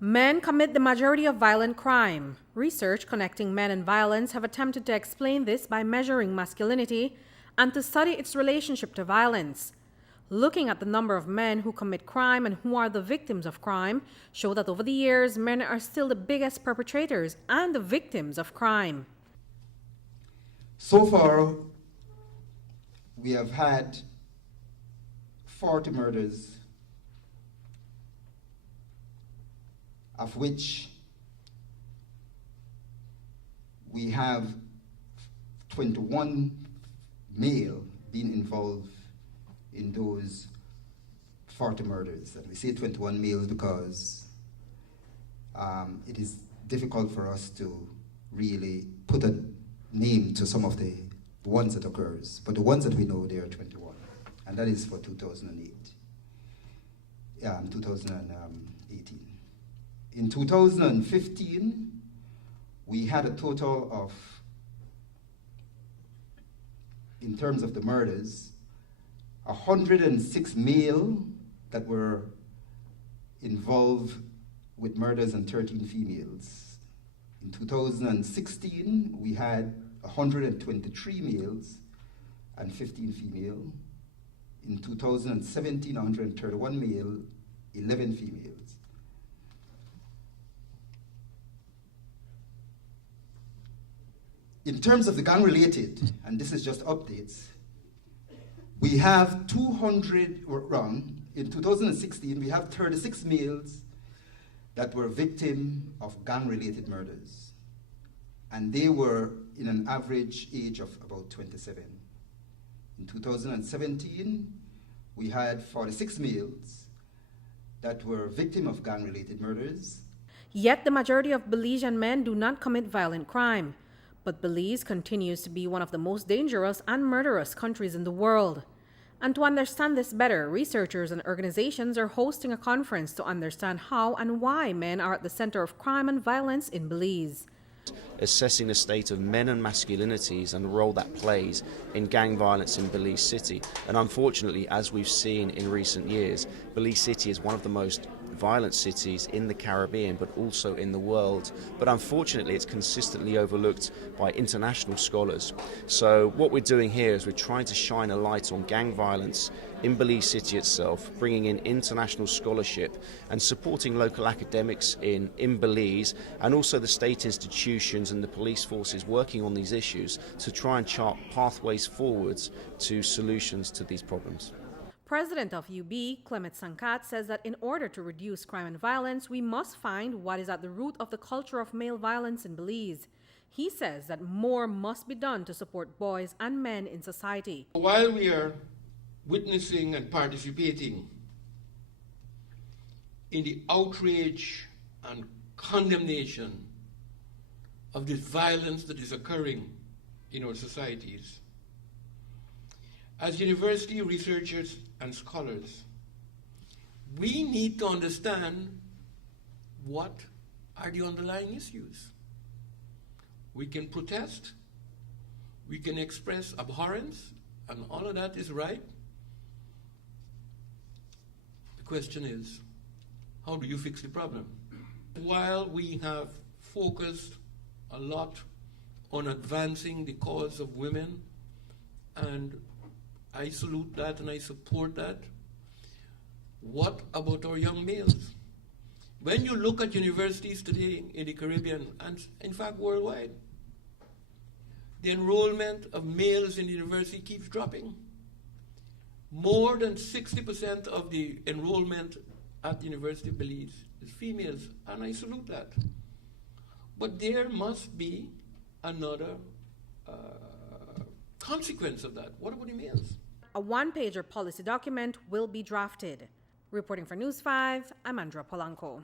Men commit the majority of violent crime. Research connecting men and violence have attempted to explain this by measuring masculinity and to study its relationship to violence. Looking at the number of men who commit crime and who are the victims of crime show that over the years, men are still the biggest perpetrators and the victims of crime. So far, we have had 40 murders, of which we have 21 male being involved in those 40 murders. And we say 21 males because it is difficult for us to really put a name to some of the ones that occurs. But the ones that we know, there are 21. And that is for 2018. In 2015, we had a total of, in terms of the murders, 106 male that were involved with murders and 13 females. In 2016, we had 123 males and 15 female. In 2017, 131 male, 11 females. In terms of the gang-related, and this is just updates, we have in 2016, we have 36 males that were victim of gang-related murders. And they were in an average age of about 27. In 2017, we had 46 males that were victim of gang-related murders. Yet the majority of Belizean men do not commit violent crime. But Belize continues to be one of the most dangerous and murderous countries in the world. And to understand this better, researchers and organizations are hosting a conference to understand how and why men are at the center of crime and violence in Belize. Assessing the state of men and masculinities and the role that plays in gang violence in Belize City. And unfortunately, as we've seen in recent years, Belize City is one of the most violent cities in the Caribbean, but also in the world. But unfortunately, it's consistently overlooked by international scholars. So what we're doing here is we're trying to shine a light on gang violence in Belize City itself, bringing in international scholarship and supporting local academics in Belize, and also the state institutions and the police forces working on these issues to try and chart pathways forwards to solutions to these problems. President of UB, Clement Sankat, says that in order to reduce crime and violence, we must find what is at the root of the culture of male violence in Belize. He says that more must be done to support boys and men in society. While we are witnessing and participating in the outrage and condemnation of this violence that is occurring in our societies, as university researchers and scholars, we need to understand what are the underlying issues. We can protest, we can express abhorrence, and all of that is right. The question is, how do you fix the problem? While we have focused a lot on advancing the cause of women, and I salute that and I support that, what about our young males? When you look at universities today in the Caribbean, and in fact worldwide, the enrollment of males in the university keeps dropping. More than 60% of the enrollment at the University of Belize is females, and I salute that. But there must be another consequence of that. What about the males? A one-pager policy document will be drafted. Reporting for News 5, I'm Andrea Polanco.